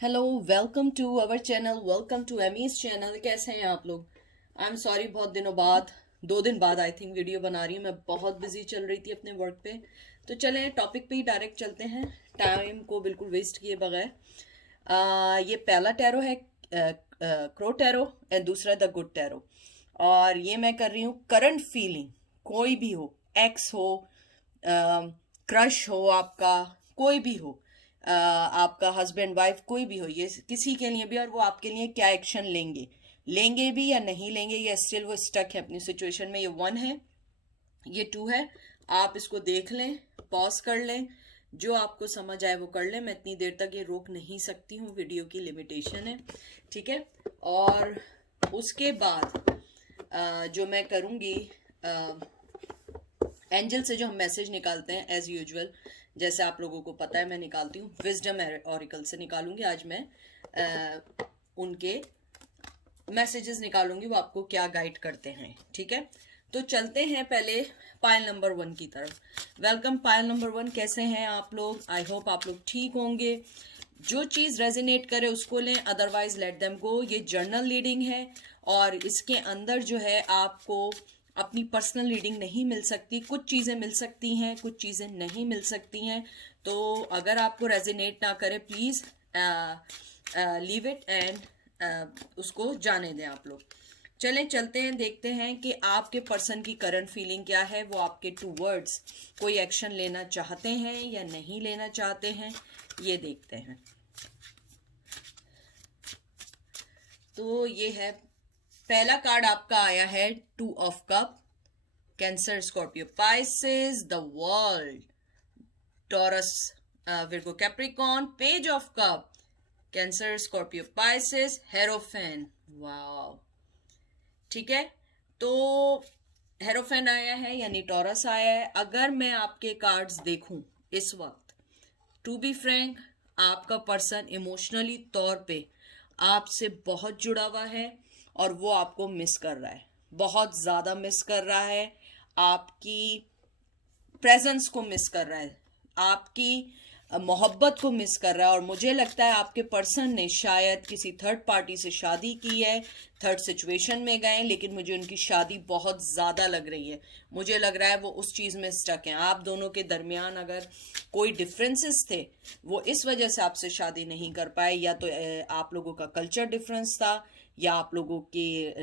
Hello, welcome to our channel, welcome to Amy's channel. कैसे हैं आप लोग? आई एम सॉरी, बहुत दिनों बाद, 2 दिन बाद आई थिंक वीडियो बना रही हूँ। मैं बहुत बिजी चल रही थी अपने वर्क पे। तो चलें टॉपिक पे ही डायरेक्ट चलते हैं, टाइम को बिल्कुल वेस्ट किए बगैर। ये पहला टैरो है क्रो टैरो एंड दूसरा द गुड टैरो। और ये मैं कर रही हूँ करंट फीलिंग, कोई भी हो, एक्स हो, क्रश हो आपका, कोई भी हो, आपका हस्बैंड वाइफ कोई भी हो, ये किसी के लिए भी, और वो आपके लिए क्या एक्शन लेंगे, लेंगे भी या नहीं लेंगे, या स्टिल वो स्टक है अपनी सिचुएशन में। ये 1 है, ये 2 है। आप इसको देख लें, पॉज कर लें, जो आपको समझ आए वो कर लें। मैं इतनी देर तक ये रोक नहीं सकती हूँ, वीडियो की लिमिटेशन है, ठीक है। और उसके बाद जो मैं करूँगी, एंजल से जो हम मैसेज निकालते हैं एज यूजुअल, जैसे आप लोगों को पता है मैं निकालती हूँ, विजडम ऑरिकल से निकालूंगी आज मैं। उनके मैसेजेस निकालूंगी, वो आपको क्या गाइड करते हैं, ठीक है। तो चलते हैं पहले पायल नंबर 1 की तरफ। वेलकम पायल नंबर 1, कैसे हैं आप लोग? आई होप आप लोग ठीक होंगे। जो चीज़ रेजिनेट करे उसको लें, अदरवाइज लेट देम गो। ये जर्नल रीडिंग है और इसके अंदर जो है आपको अपनी पर्सनल रीडिंग नहीं मिल सकती। कुछ चीज़ें मिल सकती हैं, कुछ चीज़ें नहीं मिल सकती हैं। तो अगर आपको रेजिनेट ना करे, प्लीज़ लीव इट एंड उसको जाने दें आप लोग। चलें चलते हैं, देखते हैं कि आपके पर्सन की करंट फीलिंग क्या है। वो आपके टूवर्ड्स कोई एक्शन लेना चाहते हैं या नहीं लेना चाहते हैं, ये देखते हैं। तो ये है, पहला कार्ड आपका आया है 2 of cup, Cancer, Scorpio, Pisces, the world, Taurus, Virgo, Capricorn, page of cup, Cancer, Scorpio, Pisces, hierophant. Wow, ठीक है। तो हेरोफेन आया है यानी टॉरस आया है। अगर मैं आपके कार्ड्स देखूं इस वक्त, टू बी फ्रैंक, आपका पर्सन इमोशनली तौर पे आपसे बहुत जुड़ा हुआ है और वो आपको मिस कर रहा है, बहुत ज़्यादा मिस कर रहा है। आपकी प्रेजेंस को मिस कर रहा है, आपकी मोहब्बत को मिस कर रहा है। और मुझे लगता है आपके पर्सन ने शायद किसी थर्ड पार्टी से शादी की है, थर्ड सिचुएशन में गए, लेकिन मुझे उनकी शादी बहुत ज़्यादा लग रही है। मुझे लग रहा है वो उस चीज़ में स्टक हैं। आप दोनों के दरमियान अगर कोई डिफरेंसेस थे, वो इस वजह से आपसे शादी नहीं कर पाए, या तो आप लोगों का कल्चर डिफरेंस था, या आप लोगों की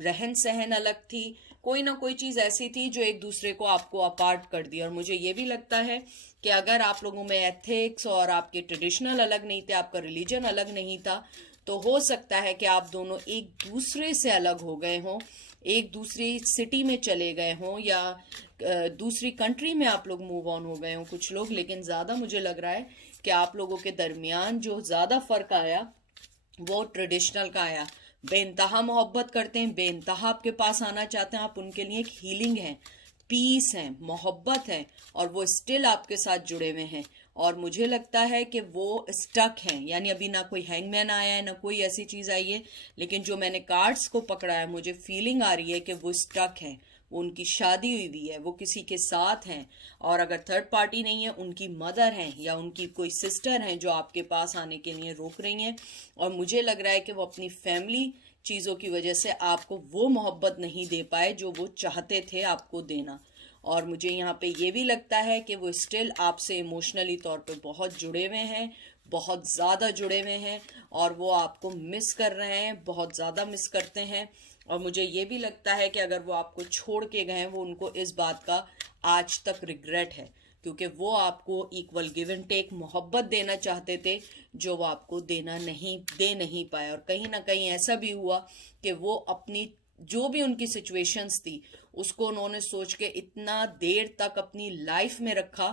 रहन सहन अलग थी। कोई ना कोई चीज़ ऐसी थी जो एक दूसरे को आपको अपार्ट कर दी। और मुझे ये भी लगता है कि अगर आप लोगों में एथिक्स और आपके ट्रेडिशनल अलग नहीं थे, आपका रिलीजन अलग नहीं था, तो हो सकता है कि आप दोनों एक दूसरे से अलग हो गए हों, एक दूसरी सिटी में चले गए हों, या दूसरी कंट्री में आप लोग मूव ऑन हो गए हों कुछ लोग। लेकिन ज़्यादा मुझे लग रहा है कि आप लोगों के दरमियान जो ज़्यादा फ़र्क आया वो ट्रेडिशनल का आया। बेइंतहा मोहब्बत करते हैं, बेइंतहा आपके पास आना चाहते हैं, आप उनके लिए एक हीलिंग है, पीस है, मोहब्बत है, और वो स्टिल आपके साथ जुड़े हुए हैं। और मुझे लगता है कि वो स्टक हैं, यानी अभी ना कोई हैंगमैन आया है, ना कोई ऐसी चीज़ आई है, लेकिन जो मैंने कार्ड्स को पकड़ा है, मुझे फीलिंग आ रही है कि वो स्टक है। वो उनकी शादी हुई हुई है, वो किसी के साथ हैं, और अगर थर्ड पार्टी नहीं है, उनकी मदर हैं या उनकी कोई सिस्टर हैं जो आपके पास आने के लिए रोक रही हैं। और मुझे लग रहा है कि वो अपनी फैमिली चीज़ों की वजह से आपको वो मोहब्बत नहीं दे पाए जो वो चाहते थे आपको देना। और मुझे यहाँ पे ये भी लगता है कि वो स्टिल आपसे इमोशनली तौर पे बहुत जुड़े हुए हैं, बहुत ज़्यादा जुड़े हुए हैं, और वो आपको मिस कर रहे हैं, बहुत ज़्यादा मिस करते हैं। और मुझे ये भी लगता है कि अगर वो आपको छोड़ के गए हैं, वो उनको इस बात का आज तक रिग्रेट है, क्योंकि वो आपको इक्वल गिव एंड टेक मोहब्बत देना चाहते थे, जो वो आपको दे नहीं पाए। और कहीं ना कहीं ऐसा भी हुआ कि वो अपनी जो भी उनकी सिचुएशंस थी, उसको उन्होंने सोच के इतना देर तक अपनी लाइफ में रखा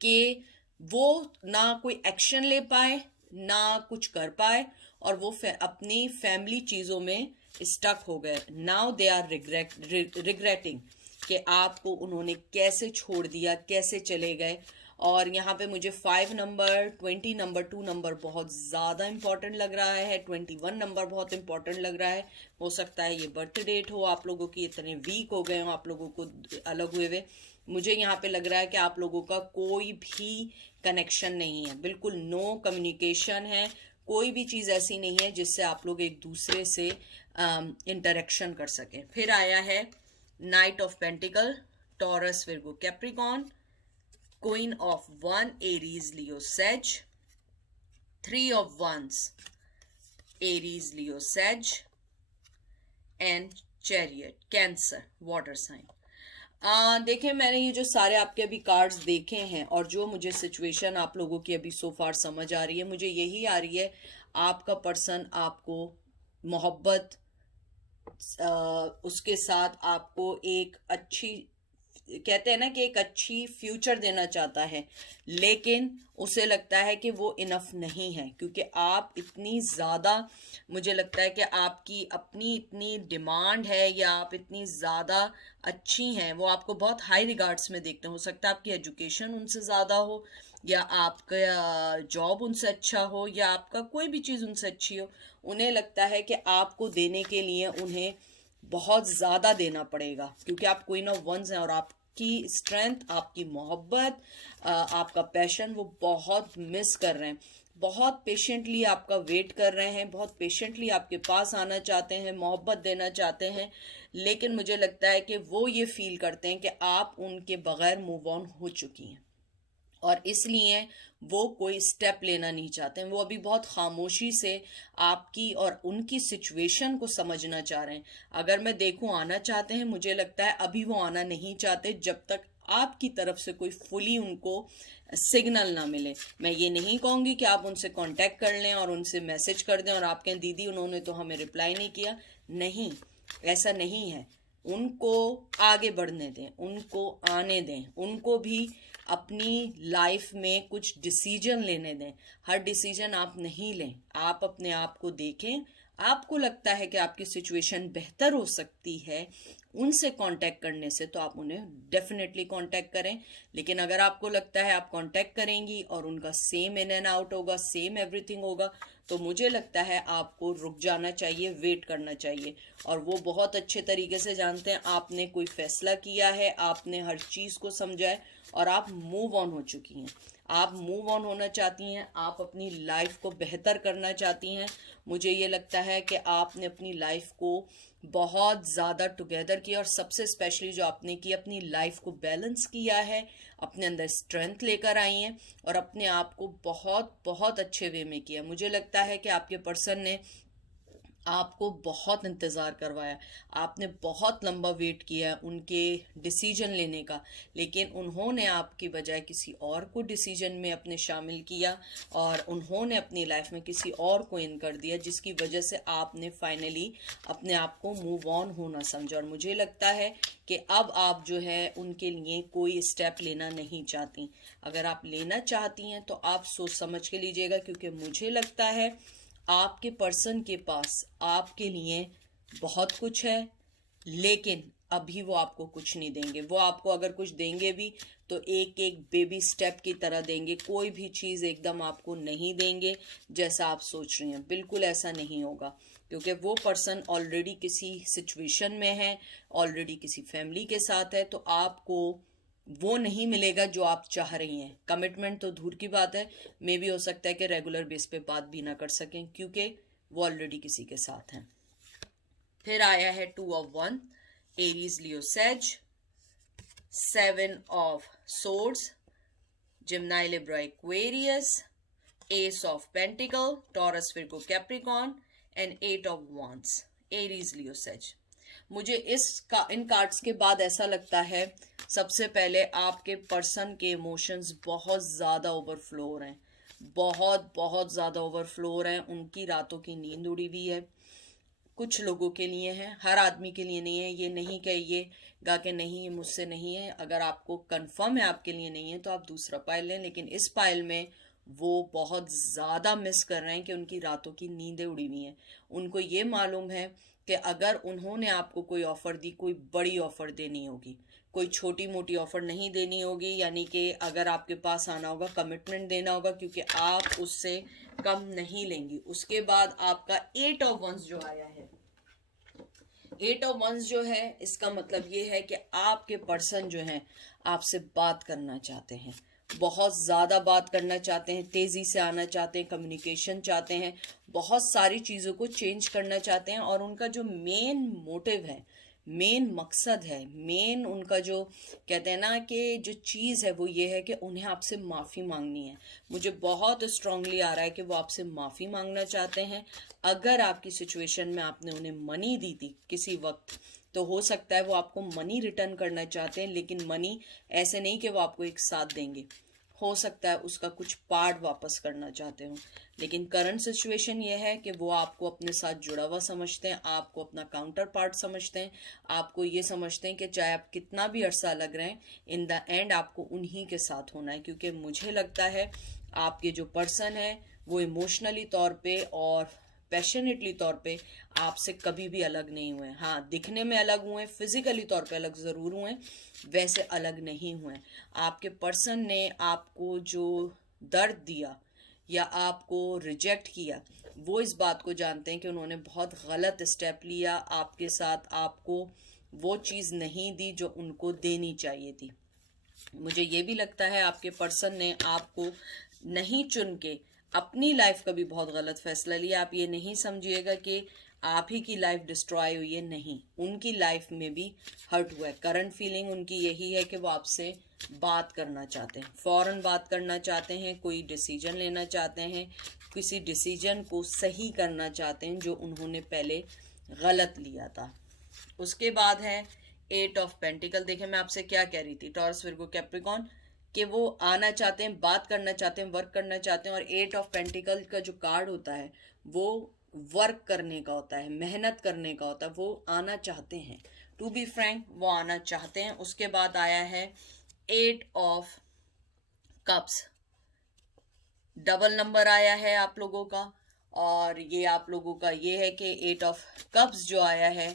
कि वो ना कोई एक्शन ले पाए, ना कुछ कर पाए, और वो अपनी फैमिली चीज़ों में स्टक हो गए। नाउ दे आर रिग्रेटिंग कि आपको उन्होंने कैसे छोड़ दिया, कैसे चले गए। और यहाँ पे मुझे 5 नंबर, 20 नंबर, 2 नंबर बहुत ज़्यादा इंपॉर्टेंट लग रहा है, 21 नंबर बहुत इंपॉर्टेंट लग रहा है। हो सकता है ये बर्थ डेट हो आप लोगों की, इतने वीक हो गए हो आप लोगों को अलग हुए हुए। मुझे यहाँ पे लग रहा है कि आप लोगों का कोई भी कनेक्शन नहीं है, बिल्कुल नो कम्युनिकेशन है, कोई भी चीज़ ऐसी नहीं है जिससे आप लोग एक दूसरे से इंटरेक्शन कर सकें। फिर आया है knight of pentacle, Taurus Virgo Capricorn, queen of वन Aries Leo sage, three of wands Aries Leo sage, and chariot Cancer water sign. देखिए, मैंने ये जो सारे आपके अभी कार्ड्स देखे हैं और जो मुझे सिचुएशन आप लोगों की अभी सो फार समझ आ रही है, मुझे यही आ रही है आपका पर्सन आपको मोहब्बत, उसके साथ आपको एक अच्छी, कहते हैं ना कि एक अच्छी फ्यूचर देना चाहता है, लेकिन उसे लगता है कि वो इनफ नहीं है, क्योंकि आप इतनी ज़्यादा, मुझे लगता है कि आपकी अपनी इतनी डिमांड है या आप इतनी ज़्यादा अच्छी हैं, वो आपको बहुत हाई रिगार्ड्स में देखते हैं। हो सकता है आपकी एजुकेशन उनसे ज़्यादा हो, या आपका जॉब उनसे अच्छा हो, या आपका कोई भी चीज़ उनसे अच्छी हो। उन्हें लगता है कि आपको देने के लिए उन्हें बहुत ज़्यादा देना पड़ेगा, क्योंकि आप क्वीन ऑफ वंस हैं और आपकी स्ट्रेंथ, आपकी मोहब्बत, आपका पैशन वो बहुत मिस कर रहे हैं। बहुत पेशेंटली आपका वेट कर रहे हैं, बहुत पेशेंटली आपके पास आना चाहते हैं, मोहब्बत देना चाहते हैं, लेकिन मुझे लगता है कि वो ये फील करते हैं कि आप उनके बगैर मूव ऑन हो चुकी हैं और इसलिए वो कोई स्टेप लेना नहीं चाहते हैं। वो अभी बहुत खामोशी से आपकी और उनकी सिचुएशन को समझना चाह रहे हैं। अगर मैं देखूं, आना चाहते हैं, मुझे लगता है अभी वो आना नहीं चाहते जब तक आपकी तरफ से कोई फुली उनको सिग्नल ना मिले। मैं ये नहीं कहूँगी कि आप उनसे कांटेक्ट कर लें और उनसे मैसेज कर दें और आप कहें दीदी उन्होंने तो हमें रिप्लाई नहीं किया। नहीं, ऐसा नहीं है। उनको आगे बढ़ने दें, उनको आने दें, उनको भी अपनी लाइफ में कुछ डिसीजन लेने दें। हर डिसीजन आप नहीं लें, आप अपने आप को देखें। आपको लगता है कि आपकी सिचुएशन बेहतर हो सकती है उनसे कांटेक्ट करने से, तो आप उन्हें डेफिनेटली कांटेक्ट करें। लेकिन अगर आपको लगता है आप कांटेक्ट करेंगी और उनका सेम इन एंड आउट होगा, सेम एवरीथिंग होगा, तो मुझे लगता है आपको रुक जाना चाहिए, वेट करना चाहिए। और वो बहुत अच्छे तरीके से जानते हैं आपने कोई फैसला किया है, आपने हर चीज़ को समझा है और आप मूव ऑन हो चुकी हैं। आप मूव ऑन होना चाहती हैं, आप अपनी लाइफ को बेहतर करना चाहती हैं। मुझे ये लगता है कि आपने अपनी लाइफ को बहुत ज़्यादा टुगेदर किया और सबसे स्पेशली जो आपने किया, अपनी लाइफ को बैलेंस किया है, अपने अंदर स्ट्रेंथ लेकर आई हैं और अपने आप को बहुत बहुत अच्छे वे में किया। मुझे लगता है कि आपके पर्सन ने आपको बहुत इंतज़ार करवाया, आपने बहुत लंबा वेट किया उनके डिसीजन लेने का, लेकिन उन्होंने आपकी बजाय किसी और को डिसीजन में अपने शामिल किया और उन्होंने अपनी लाइफ में किसी और को इन कर दिया, जिसकी वजह से आपने फाइनली अपने आप को मूव ऑन होना समझा। और मुझे लगता है कि अब आप जो है उनके लिए कोई स्टेप लेना नहीं चाहती। अगर आप लेना चाहती हैं तो आप सोच समझ के लीजिएगा, क्योंकि मुझे लगता है आपके पर्सन के पास आपके लिए बहुत कुछ है, लेकिन अभी वो आपको कुछ नहीं देंगे। वो आपको अगर कुछ देंगे भी तो एक एक बेबी स्टेप की तरह देंगे। कोई भी चीज़ एकदम आपको नहीं देंगे जैसा आप सोच रही हैं, बिल्कुल ऐसा नहीं होगा, क्योंकि वो पर्सन ऑलरेडी किसी सिचुएशन में है, ऑलरेडी किसी फैमिली के साथ है, तो आपको वो नहीं मिलेगा जो आप चाह रही हैं। कमिटमेंट तो दूर की बात है, मे भी हो सकता है कि रेगुलर बेस पे बात भी ना कर सकें, क्योंकि वो ऑलरेडी किसी के साथ हैं। फिर आया है 2 of 1 Aries Leo Sag, 7 of swords Gemini Libra Aquarius, ace of pentacle Taurus Virgo Capricorn and 8 of wands Aries Leo Sag. मुझे इन कार्ड्स के बाद ऐसा लगता है सबसे पहले आपके पर्सन के इमोशंस बहुत ज़्यादा ओवरफ्लो हो रहे हैं, बहुत बहुत ज़्यादा ओवरफ्लो हो रहे हैं। उनकी रातों की नींद उड़ी हुई है। कुछ लोगों के लिए है, हर आदमी के लिए नहीं है। ये नहीं कहिएगा कि नहीं ये मुझसे नहीं है। अगर आपको कंफर्म है आपके लिए नहीं है तो आप दूसरा पाइल लें, लेकिन इस पाइल में वो बहुत ज़्यादा मिस कर रहे हैं कि उनकी रातों की नींदें उड़ी हुई हैं। उनको ये मालूम है कि अगर उन्होंने आपको कोई ऑफ़र दी, कोई बड़ी ऑफ़र देनी होगी, कोई छोटी मोटी ऑफ़र नहीं देनी होगी। यानी कि अगर आपके पास आना होगा, कमिटमेंट देना होगा, क्योंकि आप उससे कम नहीं लेंगी। उसके बाद आपका 8 ऑफ वंस जो आया है, 8 ऑफ वंस जो है इसका मतलब ये है कि आपके पर्सन जो हैं आपसे बात करना चाहते हैं, बहुत ज़्यादा बात करना चाहते हैं, तेज़ी से आना चाहते हैं, कम्युनिकेशन चाहते हैं, बहुत सारी चीज़ों को चेंज करना चाहते हैं। और उनका जो मेन मोटिव है, मेन मकसद है, मेन उनका जो कहते हैं ना कि जो चीज़ है वो ये है कि उन्हें आपसे माफ़ी मांगनी है। मुझे बहुत स्ट्रांगली आ रहा है कि वो आपसे माफ़ी मांगना चाहते हैं। अगर आपकी सिचुएशन में आपने उन्हें मनी दी थी किसी वक्त, तो हो सकता है वो आपको मनी रिटर्न करना चाहते हैं, लेकिन मनी ऐसे नहीं कि वो आपको एक साथ देंगे, हो सकता है उसका कुछ पार्ट वापस करना चाहते हो। लेकिन करंट सिचुएशन ये है कि वो आपको अपने साथ जुड़ा हुआ समझते हैं, आपको अपना काउंटर पार्ट समझते हैं, आपको ये समझते हैं कि चाहे आप कितना भी अरसा लग रहे हैं, इन द एंड आपको उन्हीं के साथ होना है। क्योंकि मुझे लगता है आपके जो पर्सन है वो इमोशनली तौर पे और पैशनेटली तौर पे आपसे कभी भी अलग नहीं हुए। हाँ, दिखने में अलग हुए, फिजिकली तौर पे अलग ज़रूर हुए, वैसे अलग नहीं हुए। आपके पर्सन ने आपको जो दर्द दिया या आपको रिजेक्ट किया, वो इस बात को जानते हैं कि उन्होंने बहुत गलत स्टेप लिया आपके साथ, आपको वो चीज़ नहीं दी जो उनको देनी चाहिए थी। मुझे ये भी लगता है आपके पर्सन ने आपको नहीं चुन के अपनी लाइफ का भी बहुत गलत फैसला लिया। आप ये नहीं समझिएगा कि आप ही की लाइफ डिस्ट्रॉय हुई है, नहीं, उनकी लाइफ में भी हर्ट हुआ है। करंट फीलिंग उनकी यही है कि वो आपसे बात करना चाहते हैं, फौरन बात करना चाहते हैं, कोई डिसीजन लेना चाहते हैं, किसी डिसीजन को सही करना चाहते हैं जो उन्होंने पहले गलत लिया था। उसके बाद है 8 ऑफ पेंटिकल। देखिए मैं आपसे क्या कह रही थी, टॉरस, विर्गो, कैप्रिकॉर्न, कि वो आना चाहते हैं, बात करना चाहते हैं, वर्क करना चाहते हैं। और 8 ऑफ पेंटिकल का जो कार्ड होता है वो वर्क करने का होता है, मेहनत करने का होता है, वो आना चाहते हैं। टू बी फ्रैंक, वो आना चाहते हैं। उसके बाद आया है 8 ऑफ कप्स, डबल नंबर आया है आप लोगों का। और ये आप लोगों का ये है कि 8 ऑफ कप्स जो आया है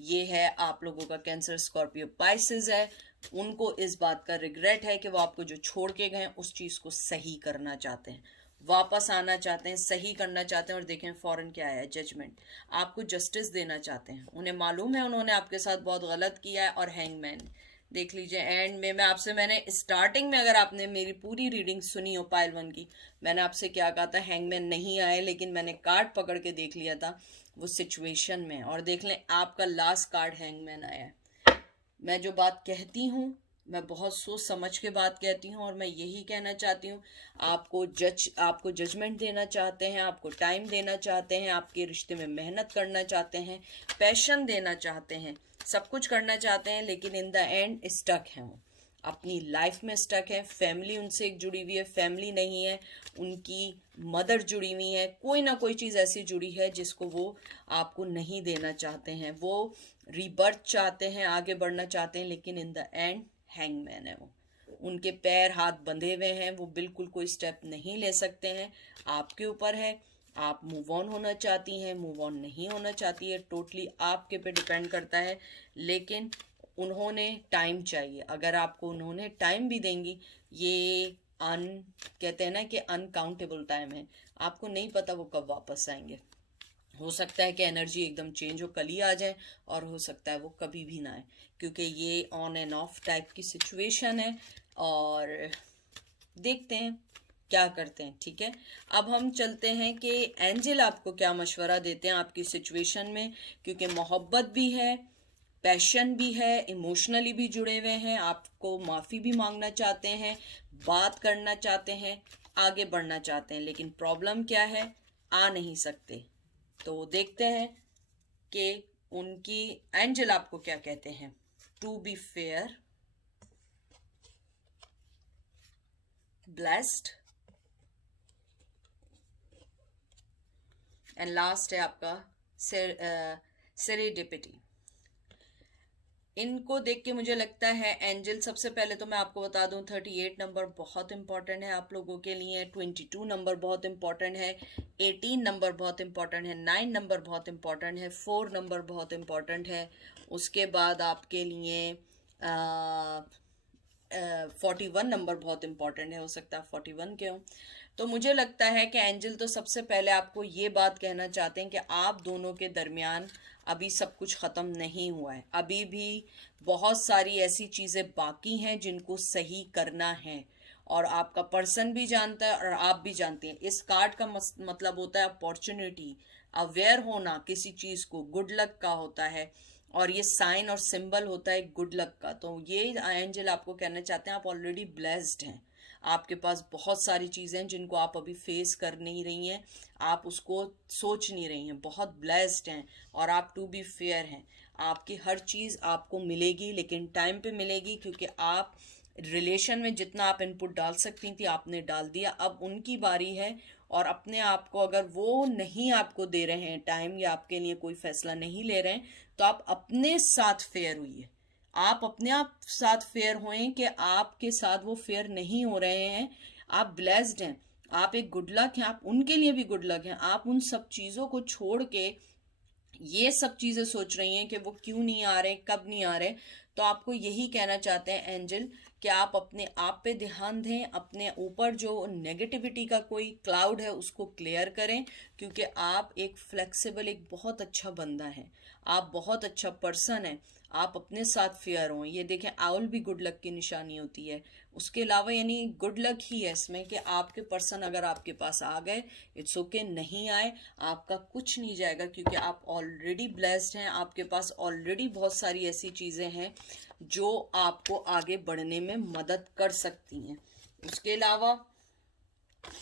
ये है आप लोगों का कैंसर, स्कॉर्पियो, पाइसेस है। उनको इस बात का रिग्रेट है कि वो आपको जो छोड़ के गए उस चीज को सही करना चाहते हैं, वापस आना चाहते हैं, सही करना चाहते हैं। और देखें फॉरन क्या आया है, जजमेंट, आपको जस्टिस देना चाहते हैं। उन्हें मालूम है उन्होंने आपके साथ बहुत गलत किया है। और हैंगमैन देख लीजिए एंड में, मैंने स्टार्टिंग में, अगर आपने मेरी पूरी रीडिंग सुनी हो पाइल 1 की, मैंने आपसे क्या कहा था, हैंगमैन नहीं आए, लेकिन मैंने कार्ड पकड़ के देख लिया था वो सिचुएशन में। और देख लें आपका लास्ट कार्ड हैंगमैन आया है। मैं जो बात कहती हूँ मैं बहुत सोच समझ के बात कहती हूँ, और मैं यही कहना चाहती हूँ, आपको जजमेंट देना चाहते हैं, आपको टाइम देना चाहते हैं, आपके रिश्ते में मेहनत करना चाहते हैं, पैशन देना चाहते हैं, सब कुछ करना चाहते हैं, लेकिन इन द एंड स्टक हैं। वो अपनी लाइफ में स्टक है, फैमिली उनसे एक जुड़ी हुई है, फैमिली नहीं है, उनकी मदर जुड़ी हुई है, कोई ना कोई चीज़ ऐसी जुड़ी है जिसको वो आपको नहीं देना चाहते हैं। वो रीबर्थ चाहते हैं, आगे बढ़ना चाहते हैं, लेकिन इन द एंड हैंगमैन है। वो उनके पैर हाथ बंधे हुए हैं, वो बिल्कुल कोई स्टेप नहीं ले सकते हैं। आपके ऊपर है, आप मूव ऑन होना चाहती हैं, मूव ऑन नहीं होना चाहती है, टोटली आपके पे डिपेंड करता है। लेकिन उन्होंने टाइम चाहिए, अगर आपको उन्होंने टाइम भी देंगी, ये कहते हैं ना कि अनकाउंटेबल टाइम है, आपको नहीं पता वो कब वापस आएंगे। हो सकता है कि एनर्जी एकदम चेंज हो, कल ही आ जाए, और हो सकता है वो कभी भी ना आए, क्योंकि ये ऑन एंड ऑफ टाइप की सिचुएशन है। और देखते हैं क्या करते हैं, ठीक है। अब हम चलते हैं कि एंजल आपको क्या मशवरा देते हैं आपकी सिचुएशन में, क्योंकि मोहब्बत भी है, पैशन भी है, इमोशनली भी जुड़े हुए हैं, आपको माफ़ी भी मांगना चाहते हैं, बात करना चाहते हैं, आगे बढ़ना चाहते हैं, लेकिन प्रॉब्लम क्या है, आ नहीं सकते। तो देखते हैं कि उनकी एंजल आपको क्या कहते हैं। To be fair, blessed, and last है आपका सेरेडिपिटी। इनको देख के मुझे लगता है एंजल, सबसे पहले तो मैं आपको बता दूं 38 नंबर बहुत इंपॉर्टेंट है आप लोगों के लिए, 22 नंबर बहुत इंपॉर्टेंट है, 18 नंबर बहुत इंपॉर्टेंट है, 9 नंबर बहुत इंपॉर्टेंट है, 4 नंबर बहुत इंपॉर्टेंट है। उसके बाद आपके लिए 41 नंबर बहुत इंपॉर्टेंट है, हो सकता है 41 के हो। तो मुझे लगता है कि एंजल तो सबसे पहले आपको ये बात कहना चाहते हैं कि आप दोनों के दरमियान अभी सब कुछ ख़त्म नहीं हुआ है, अभी भी बहुत सारी ऐसी चीज़ें बाकी हैं जिनको सही करना है, और आपका पर्सन भी जानता है और आप भी जानते हैं। इस कार्ड का मतलब होता है अपॉर्चुनिटी, अवेयर होना किसी चीज़ को, गुड लक का होता है, और ये साइन और सिंबल होता है गुड लक का। तो ये एंजल आपको कहना चाहते हैं आप ऑलरेडी ब्लेस्ड हैं, आपके पास बहुत सारी चीज़ें हैं जिनको आप अभी फेस कर नहीं रही हैं, आप उसको सोच नहीं रही हैं, बहुत ब्लेस्ड हैं, और आप टू बी फेयर हैं। आपकी हर चीज़ आपको मिलेगी, लेकिन टाइम पे मिलेगी, क्योंकि आप रिलेशन में जितना आप इनपुट डाल सकती थी आपने डाल दिया, अब उनकी बारी है। और अपने आप को अगर वो नहीं आपको दे रहे हैं टाइम, या आपके लिए कोई फैसला नहीं ले रहे हैं, तो आप अपने साथ फेयर हुई, आप अपने आप साथ फेयर होएं कि आपके साथ वो फेयर नहीं हो रहे हैं। आप ब्लेस्ड हैं, आप एक गुड लक हैं, आप उनके लिए भी गुड लक हैं। आप उन सब चीज़ों को छोड़ के ये सब चीज़ें सोच रही हैं कि वो क्यों नहीं आ रहे, कब नहीं आ रहे। तो आपको यही कहना चाहते हैं एंजल कि आप अपने आप पे ध्यान दें, अपने ऊपर जो नेगेटिविटी का कोई क्लाउड है उसको क्लियर करें, क्योंकि आप एक फ्लेक्सिबल, एक बहुत अच्छा बंदा है, आप बहुत अच्छा पर्सन है। आप अपने साथ फेयर हों। ये देखें, आउल भी गुड लक की निशानी होती है। उसके अलावा यानी गुड लक ही है इसमें कि आपके पर्सन अगर आपके पास आ गए, इट्स ओके, नहीं आए, आपका कुछ नहीं जाएगा, क्योंकि आप ऑलरेडी ब्लेस्ड हैं। आपके पास ऑलरेडी बहुत सारी ऐसी चीज़ें हैं जो आपको आगे बढ़ने में मदद कर सकती हैं। उसके अलावा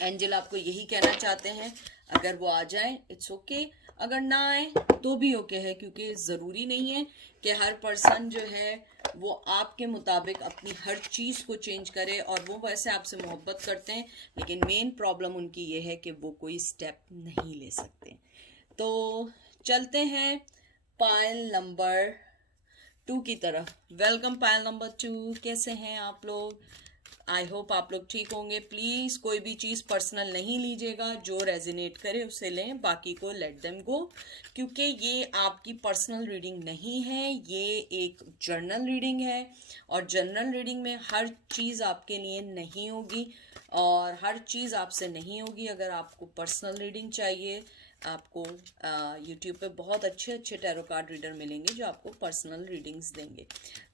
एंजल आपको यही कहना चाहते हैं, अगर वो आ जाए इट्स ओके, अगर ना आए तो भी ओके है, क्योंकि ज़रूरी नहीं है कि हर पर्सन जो है वो आपके मुताबिक अपनी हर चीज़ को चेंज करे, और वो वैसे आपसे मोहब्बत करते हैं, लेकिन मेन प्रॉब्लम उनकी ये है कि वो कोई स्टेप नहीं ले सकते। तो चलते हैं पायल नंबर 2 की तरफ। वेलकम पायल नंबर 2, कैसे हैं आप लोग? आई होप आप लोग ठीक होंगे। प्लीज़ कोई भी चीज़ पर्सनल नहीं लीजिएगा, जो रेजिनेट करे उसे लें, बाकी को लेट देम गो, क्योंकि ये आपकी पर्सनल रीडिंग नहीं है, ये एक जर्नल रीडिंग है, और जर्नल रीडिंग में हर चीज़ आपके लिए नहीं होगी, और हर चीज़ आपसे नहीं होगी। अगर आपको पर्सनल रीडिंग चाहिए, आपको यूट्यूब पे बहुत अच्छे अच्छे टैरो कार्ड रीडर मिलेंगे जो आपको पर्सनल रीडिंग्स देंगे।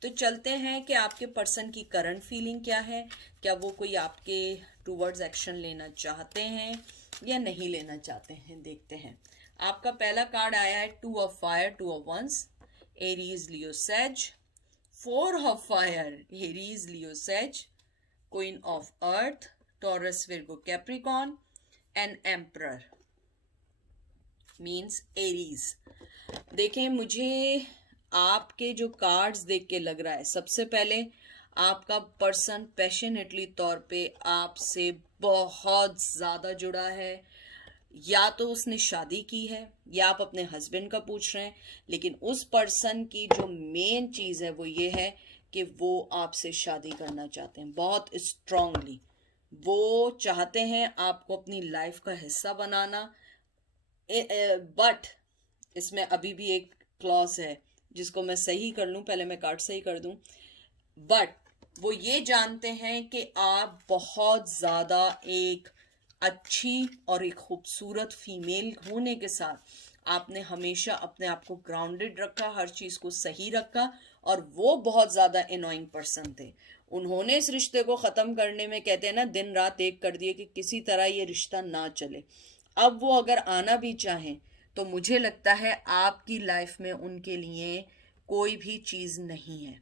तो चलते हैं कि आपके पर्सन की करंट फीलिंग क्या है, क्या वो कोई आपके टूवर्ड्स एक्शन लेना चाहते हैं या नहीं लेना चाहते हैं। देखते हैं। आपका पहला कार्ड आया है 2 of fire, 2 of wands, Aries Leo sage, 4 of fire, Aries Leo sage, queen of earth, Taurus Virgo Capricorn, and emperor means Aries. देखें, मुझे आपके जो कार्ड्स देख के लग रहा है, सबसे पहले आपका पर्सन पैशनेटली तौर पे आपसे बहुत ज़्यादा जुड़ा है, या तो उसने शादी की है या आप अपने हस्बैंड का पूछ रहे हैं, लेकिन उस पर्सन की जो मेन चीज़ है वो ये है कि वो आपसे शादी करना चाहते हैं बहुत स्ट्रांगली। वो चाहते हैं आपको अपनी लाइफ का हिस्सा बनाना, बट इसमें अभी भी एक क्लॉज है जिसको मैं सही कर लूँ, पहले मैं कार्ड सही कर दूँ। बट वो ये जानते हैं कि आप बहुत ज़्यादा एक अच्छी और एक खूबसूरत फीमेल होने के साथ आपने हमेशा अपने आप को ग्राउंडेड रखा, हर चीज़ को सही रखा, और वो बहुत ज़्यादा एनोइंग पर्सन थे। उन्होंने इस रिश्ते को ख़त्म करने में, कहते हैं ना, दिन रात एक कर दिए कि किसी तरह ये रिश्ता ना चले। अब वो अगर आना भी चाहें तो मुझे लगता है आपकी लाइफ में उनके लिए कोई भी चीज़ नहीं है।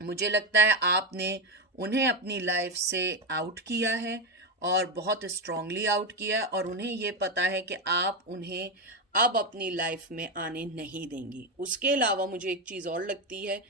मुझे लगता है आपने उन्हें अपनी लाइफ से आउट किया है, और बहुत स्ट्रांगली आउट किया, और उन्हें ये पता है कि आप उन्हें अब अपनी लाइफ में आने नहीं देंगी। उसके अलावा मुझे एक चीज़ और लगती है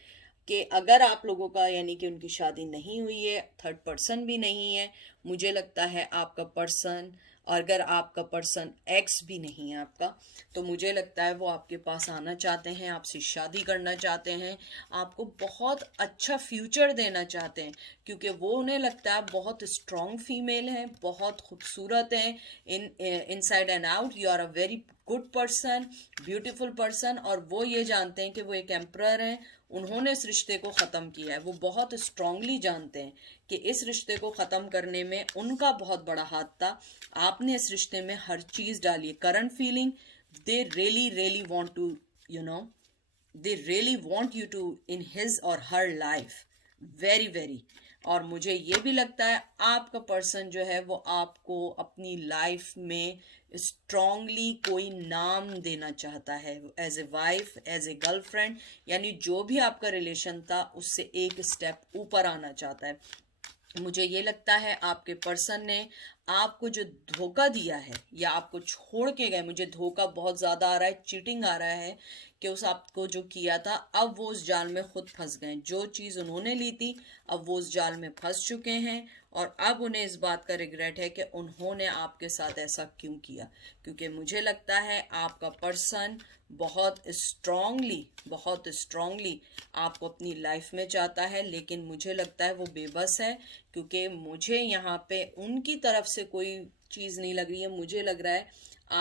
कि अगर आप लोगों का यानी कि उनकी शादी नहीं हुई है, थर्ड पर्सन भी नहीं है, मुझे लगता है आपका पर्सन, अगर आपका पर्सन एक्स भी नहीं है आपका, तो मुझे लगता है वो आपके पास आना चाहते हैं, आपसे शादी करना चाहते हैं, आपको बहुत अच्छा फ्यूचर देना चाहते हैं, क्योंकि वो उन्हें लगता है बहुत स्ट्रॉन्ग फीमेल हैं, बहुत खूबसूरत हैं, inside and out you are a very good person, beautiful person. और वो ये जानते हैं कि वो एक एम्परर हैं, उन्होंने इस रिश्ते को ख़त्म किया है। वो बहुत स्ट्रांगली जानते हैं कि इस रिश्ते को ख़त्म करने में उनका बहुत बड़ा हाथ था। आपने इस रिश्ते में हर चीज़ डाली है। Current feeling, they really really want to, you know, they really want you to in his or her life, very very. और मुझे ये भी लगता है आपका पर्सन जो है वो आपको अपनी लाइफ में स्ट्रांगली कोई नाम देना चाहता है, as a wife, as a girlfriend, यानी जो भी आपका रिलेशन था उससे एक स्टेप ऊपर आना चाहता है। मुझे ये लगता है आपके पर्सन ने आपको जो धोखा दिया है या आपको छोड़ के गए, मुझे धोखा बहुत ज़्यादा आ रहा है, चीटिंग आ रहा है कि उस आपको जो किया था अब वो उस जाल में खुद फंस गए। जो चीज़ उन्होंने ली थी अब वो उस जाल में फंस चुके हैं और अब उन्हें इस बात का रिग्रेट है कि उन्होंने आपके साथ ऐसा क्यों किया। क्योंकि मुझे लगता है आपका पर्सन बहुत स्ट्रांगली आपको अपनी लाइफ में चाहता है, लेकिन मुझे लगता है वो बेबस है। क्योंकि मुझे यहाँ पे उनकी तरफ से कोई चीज़ नहीं लग रही है, मुझे लग रहा है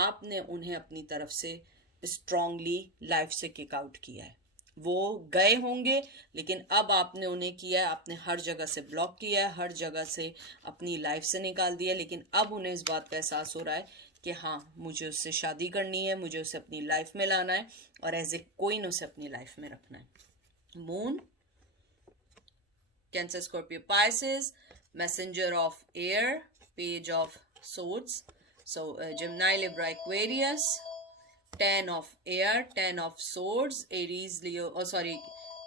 आपने उन्हें अपनी तरफ से स्ट्रांगली लाइफ से किक आउट किया है। वो गए होंगे लेकिन अब आपने उन्हें किया है, आपने हर जगह से ब्लॉक किया है, हर जगह से अपनी लाइफ से निकाल दिया, लेकिन अब उन्हें इस बात का एहसास हो रहा है कि हाँ मुझे उससे शादी करनी है, मुझे उसे अपनी लाइफ में लाना है और एज ए क्वीन उसे अपनी लाइफ में रखना है। Moon, cancer, Scorpio, Pisces, messenger of air, page of swords, so Gemini, Libra, Aquarius, 10 of air, 10 of swords, Aries, Leo,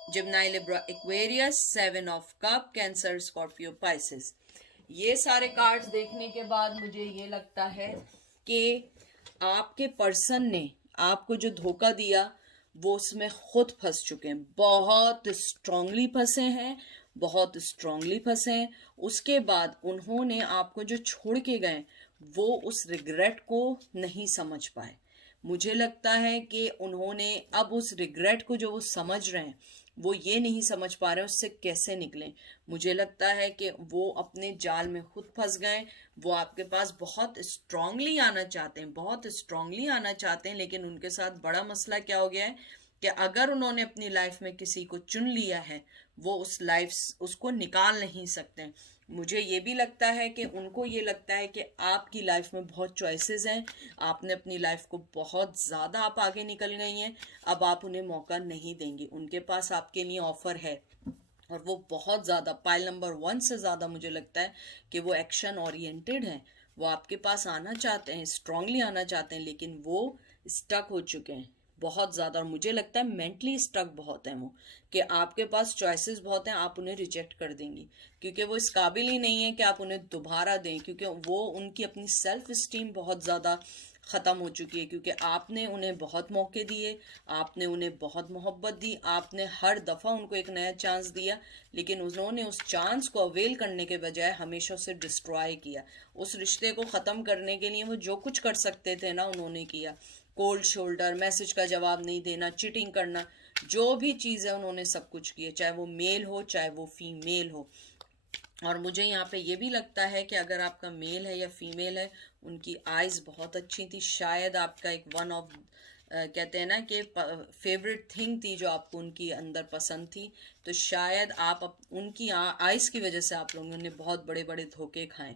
Gemini, Libra, Aquarius, 7 of cup, Cancer, Scorpio, Pisces। ये सारे cards देखने के बाद मुझे ये लगता है कि आपके पर्सन ने आपको जो धोखा दिया वो उसमें खुद फंस चुके हैं, बहुत स्ट्रांगली फंसे हैं, बहुत स्ट्रांगली फंसे हैं। उसके बाद उन्होंने आपको जो छोड़ के गए वो उस रिग्रेट को नहीं समझ पाए। मुझे लगता है कि उन्होंने अब उस रिग्रेट को जो वो समझ रहे हैं वो ये नहीं समझ पा रहे हैं उससे कैसे निकलें। मुझे लगता है कि वो अपने जाल में खुद फंस गए। वो आपके पास बहुत स्ट्रांगली आना चाहते हैं, बहुत स्ट्रांगली आना चाहते हैं, लेकिन उनके साथ बड़ा मसला क्या हो गया है कि अगर उन्होंने अपनी लाइफ में किसी को चुन लिया है वो उस लाइफ उसको निकाल नहीं सकते। मुझे ये भी लगता है कि उनको ये लगता है कि आपकी लाइफ में बहुत चॉइसेस हैं, आपने अपनी लाइफ को बहुत ज़्यादा आप आगे निकल गई हैं, अब आप उन्हें मौका नहीं देंगी। उनके पास आपके लिए ऑफ़र है और वो बहुत ज़्यादा पाइल नंबर 1 से ज़्यादा मुझे लगता है कि वो एक्शन ओरिएंटेड हैं। वो आपके पास आना चाहते हैं, स्ट्रांगली आना चाहते हैं, लेकिन वो स्टक हो चुके हैं बहुत ज़्यादा। और मुझे लगता है मेंटली स्टक बहुत है वो, कि आपके पास चॉइसेस बहुत हैं, आप उन्हें रिजेक्ट कर देंगी क्योंकि वो इस काबिल ही नहीं है कि आप उन्हें दोबारा दें, क्योंकि वो उनकी अपनी सेल्फ इस्टीम बहुत ज़्यादा ख़त्म हो चुकी है। क्योंकि आपने उन्हें बहुत मौके दिए, आपने उन्हें बहुत मोहब्बत दी, आपने हर दफ़ा उनको एक नया चांस दिया, लेकिन उन्होंने उस चांस को अवेल करने के बजाय हमेशा उसे डिस्ट्रॉय किया। उस रिश्ते को ख़त्म करने के लिए वो जो कुछ कर सकते थे ना उन्होंने किया। कोल्ड शोल्डर, मैसेज का जवाब नहीं देना, चीटिंग करना, जो भी चीज़ है उन्होंने सब कुछ किया, चाहे वो मेल हो चाहे वो फीमेल हो। और मुझे यहाँ पे ये भी लगता है कि अगर आपका मेल है या फीमेल है, उनकी आइज़ बहुत अच्छी थी। शायद आपका एक वन ऑफ कहते हैं ना कि फेवरेट थिंग थी जो आपको उनकी अंदर पसंद थी। तो शायद आप उनकी आइज़ की वजह से आप लोगों ने बहुत बड़े बड़े धोखे खाए।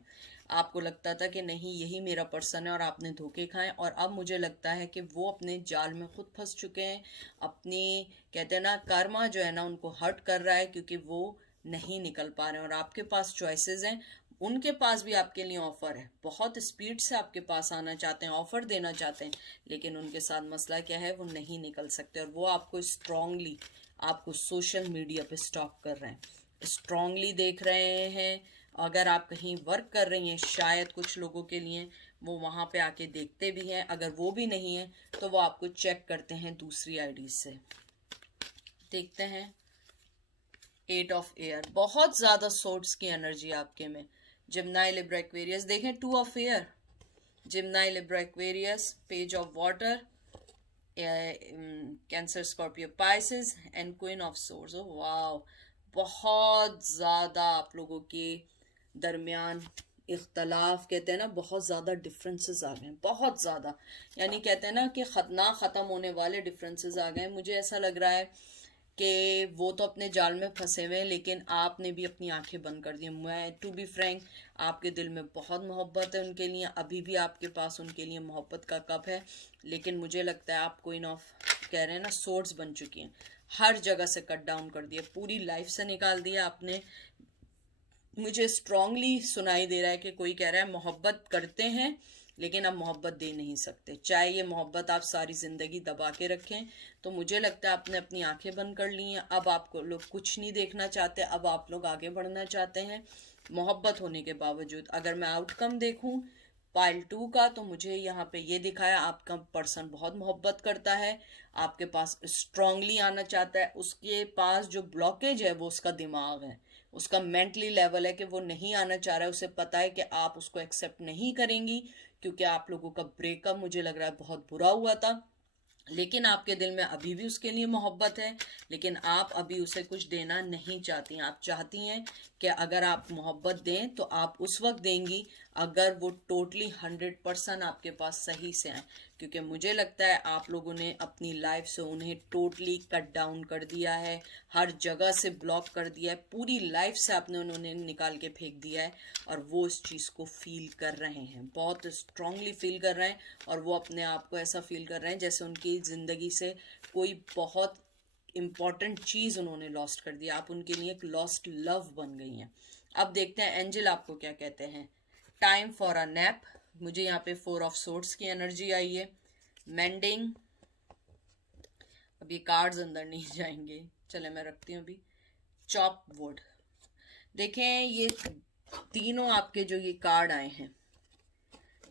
आपको लगता था कि नहीं यही मेरा पर्सन है और आपने धोखे खाए। और अब मुझे लगता है कि वो अपने जाल में खुद फंस चुके हैं। अपनी कहते हैं ना कर्मा जो है ना उनको हर्ट कर रहा है क्योंकि वो नहीं निकल पा रहे हैं। और आपके पास चॉइसेस हैं, उनके पास भी आपके लिए ऑफ़र है, बहुत स्पीड से आपके पास आना चाहते हैं, ऑफ़र देना चाहते हैं, लेकिन उनके साथ मसला क्या है, वो नहीं निकल सकते। और वो आपको स्ट्रांगली आपको सोशल मीडिया पे स्टॉक कर रहे हैं, स्ट्रांगली देख रहे हैं। अगर आप कहीं वर्क कर रही हैं, शायद कुछ लोगों के लिए वो वहाँ पे आके देखते भी हैं। अगर वो भी नहीं है तो वो आपको चेक करते हैं दूसरी आईडी से। देखते हैं 8 ऑफ एयर, बहुत ज़्यादा सोर्ट्स की एनर्जी आपके में। जिम्नाई, लिब्रा, एक्वेरियस, देखें 2 of air, Gemini, Libra, Aquarius, page of water, Cancer, Scorpio, Pisces and queen of swords. Oh wow, बहुत ज़्यादा आप लोगों के दरमियान इख्तलाफ, कहते हैं ना बहुत ज़्यादा डिफरेंसेस आ गए हैं, बहुत ज़्यादा, यानी कहते हैं ना कि ना ख़त्म होने वाले डिफरेंसेस आ गए हैं। मुझे ऐसा लग रहा है कि वो तो अपने जाल में फंसे हुए हैं, लेकिन आपने भी अपनी आंखें बंद कर दी। मैं टू बी फ्रैंक, आपके दिल में बहुत मोहब्बत है उनके लिए, अभी भी आपके पास उनके लिए मोहब्बत का कप है, लेकिन मुझे लगता है आप क्वीन ऑफ कह रहे हैं ना सोर्ड्स बन चुकी हैं। हर जगह से कट डाउन कर दिया, पूरी लाइफ से निकाल दिया आपने। मुझे स्ट्रांगली सुनाई दे रहा है कि कोई कह रहा है मोहब्बत करते हैं लेकिन अब मोहब्बत दे नहीं सकते, चाहे ये मोहब्बत आप सारी ज़िंदगी दबा के रखें। तो मुझे लगता है आपने अपनी आंखें बंद कर ली हैं, अब आपको लोग कुछ नहीं देखना चाहते, अब आप लोग आगे बढ़ना चाहते हैं मोहब्बत होने के बावजूद। अगर मैं आउटकम देखूं पाइल 2 का, तो मुझे यहाँ पे ये दिखाया आपका पर्सन बहुत मोहब्बत करता है, आपके पास स्ट्रांगली आना चाहता है, उसके पास जो ब्लॉकेज है वो उसका दिमाग है, उसका मेंटली लेवल है कि वो नहीं आना चाह रहा है। उसे पता है कि आप उसको एक्सेप्ट नहीं करेंगी, क्योंकि आप लोगों का ब्रेकअप मुझे लग रहा है बहुत बुरा हुआ था, लेकिन आपके दिल में अभी भी उसके लिए मोहब्बत है, लेकिन आप अभी उसे कुछ देना नहीं चाहती हैं। आप चाहती हैं कि अगर आप मोहब्बत दें तो आप उस वक्त देंगी अगर वो टोटली 100% आपके पास सही से आए, क्योंकि मुझे लगता है आप लोगों ने अपनी लाइफ से उन्हें टोटली कट डाउन कर दिया है, हर जगह से ब्लॉक कर दिया है, पूरी लाइफ से आपने उन्होंने निकाल के फेंक दिया है, और वो इस चीज़ को फील कर रहे हैं, बहुत स्ट्रांगली फील कर रहे हैं, और वो अपने आप को ऐसा फील कर रहे हैं जैसे उनकी ज़िंदगी से कोई बहुत इम्पॉर्टेंट चीज़ उन्होंने लॉस्ट कर दिया, आप उनके लिए एक लॉस्ट लव बन गई हैं। अब देखते हैं एंजल आपको क्या कहते हैं। टाइम फॉर अ नैप, मुझे यहाँ पे 4 ऑफ सोर्ड्स की एनर्जी आई है। मेंडिंग, अब ये कार्ड्स अंदर नहीं जाएंगे, चले मैं रखती हूँ अभी। चॉप वुड, देखें ये तीनों आपके जो ये कार्ड आए हैं,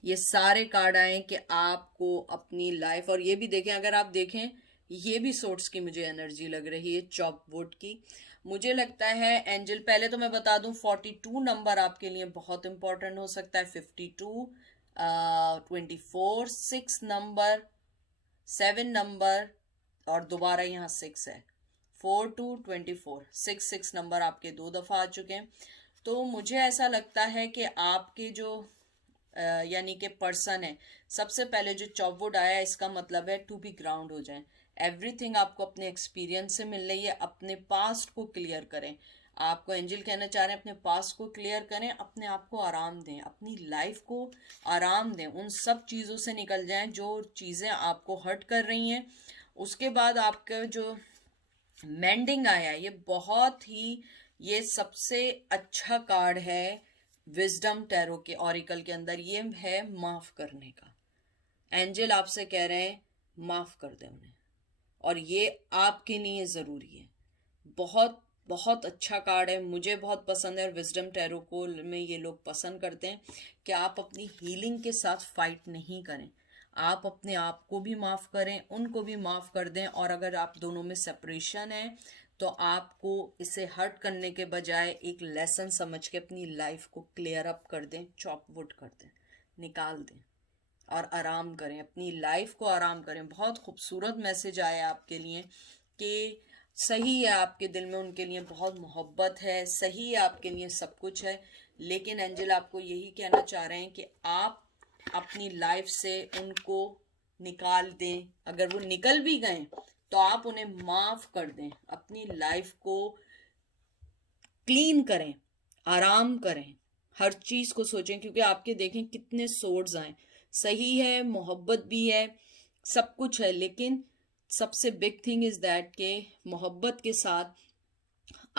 ये सारे कार्ड आए कि आपको अपनी लाइफ, और ये भी देखें, अगर आप देखें ये भी सोर्ट्स की मुझे एनर्जी लग रही है, चॉप वुड की। मुझे लगता है एंजल, पहले तो मैं बता दूं 42 नंबर आपके लिए बहुत इंपॉर्टेंट हो सकता है, 52, 24, 6 नंबर, 7 नंबर, और दोबारा यहाँ 6 है, 4 to 24, 6 नंबर आपके 2 दफ़ा आ चुके हैं। तो मुझे ऐसा लगता है कि आपके जो यानी कि पर्सन है, सबसे पहले जो चॉपवुड आया है इसका मतलब है टू बी ग्राउंड हो जाएं, एवरीथिंग आपको अपने एक्सपीरियंस से मिल रही है, अपने पास्ट को क्लियर करें। आपको एंजल कहना चाह रहे हैं अपने पास्ट को क्लियर करें, अपने आप को आराम दें, अपनी लाइफ को आराम दें, उन सब चीज़ों से निकल जाएं जो चीज़ें आपको हर्ट कर रही हैं। उसके बाद आपका जो मेंडिंग आया, ये बहुत ही, ये सबसे अच्छा कार्ड है विजडम टैरो के ऑरिकल के अंदर, ये है माफ करने का। एंजल आपसे कह रहे हैं माफ कर दे उन्हें, और ये आपके लिए ज़रूरी है। बहुत बहुत अच्छा कार्ड है, मुझे बहुत पसंद है, और विजडम टैरो को में ये लोग पसंद करते हैं कि आप अपनी हीलिंग के साथ फाइट नहीं करें, आप अपने आप को भी माफ़ करें, उनको भी माफ़ कर दें, और अगर आप दोनों में सेपरेशन है तो आपको इसे हर्ट करने के बजाय एक लेसन समझ के अपनी लाइफ को क्लियर अप कर दें, चॉप वुड कर दें, निकाल दें, और आराम करें, अपनी लाइफ को आराम करें। बहुत खूबसूरत मैसेज आया आपके लिए कि सही है, आपके दिल में उनके लिए बहुत मोहब्बत है, सही है, आपके लिए सब कुछ है, लेकिन एंजल आपको यही कहना चाह रहे हैं कि आप अपनी लाइफ से उनको निकाल दें, अगर वो निकल भी गए तो आप उन्हें माफ कर दें, अपनी लाइफ को क्लीन करें, आराम करें, हर चीज को सोचें, क्योंकि आपके देखें कितने सोर्ड्स आए, सही है, मोहब्बत भी है, सब कुछ है, लेकिन सबसे बिग थिंग इज दैट के मोहब्बत के साथ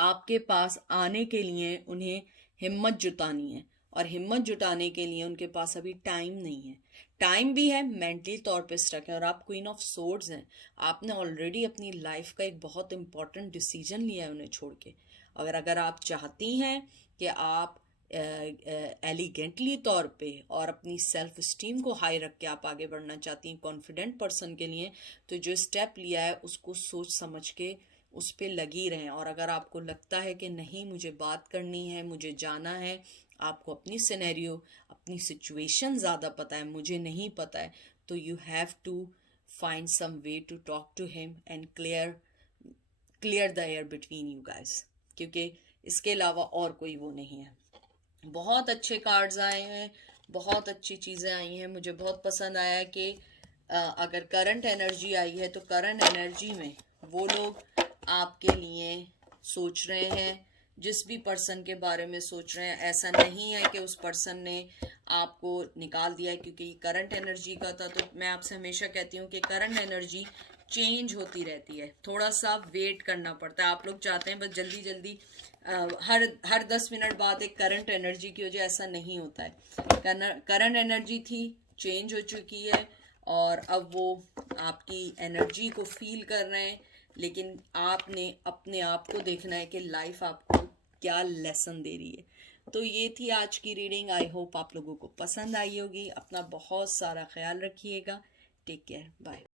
आपके पास आने के लिए उन्हें हिम्मत जुटानी है, और हिम्मत जुटाने के लिए उनके पास अभी टाइम नहीं है, टाइम भी है, मेंटली तौर पे स्ट्रक है, और आप क्वीन ऑफ सोर्ड्स हैं, आपने ऑलरेडी अपनी लाइफ का एक बहुत इंपॉर्टेंट डिसीजन लिया है उन्हें छोड़ के। अगर आप चाहती हैं कि आप एलिगेंटली तौर पे और अपनी सेल्फ स्टीम को हाई रख के आप आगे बढ़ना चाहती हैं कॉन्फिडेंट पर्सन के लिए, तो जो स्टेप लिया है उसको सोच समझ के उस पर लगी रहें। और अगर आपको लगता है कि नहीं मुझे बात करनी है, मुझे जाना है, आपको अपनी सिनेरियो, अपनी सिचुएशन ज़्यादा पता है, मुझे नहीं पता है, तो you have to find some way to talk to him and clear the air between you guys, क्योंकि इसके अलावा और कोई वो नहीं है। बहुत अच्छे कार्ड्स आए हैं, बहुत अच्छी चीज़ें आई हैं, मुझे बहुत पसंद आया कि अगर करंट एनर्जी आई है तो करंट एनर्जी में वो लोग आपके लिए सोच रहे हैं, जिस भी पर्सन के बारे में सोच रहे हैं, ऐसा नहीं है कि उस पर्सन ने आपको निकाल दिया है, क्योंकि करंट एनर्जी का था। तो मैं आपसे हमेशा कहती हूँ कि करंट एनर्जी चेंज होती रहती है, थोड़ा सा वेट करना पड़ता है। आप लोग चाहते हैं बस जल्दी जल्दी हर 10 मिनट बाद एक करंट एनर्जी की वजह, ऐसा नहीं होता है। करंट एनर्जी थी, चेंज हो चुकी है, और अब वो आपकी एनर्जी को फील कर रहे हैं, लेकिन आपने अपने आप को देखना है कि लाइफ आपको क्या लेसन दे रही है। तो ये थी आज की रीडिंग। आई होप आप लोगों को पसंद आई होगी। अपना बहुत सारा ख्याल रखिएगा। Take care, bye.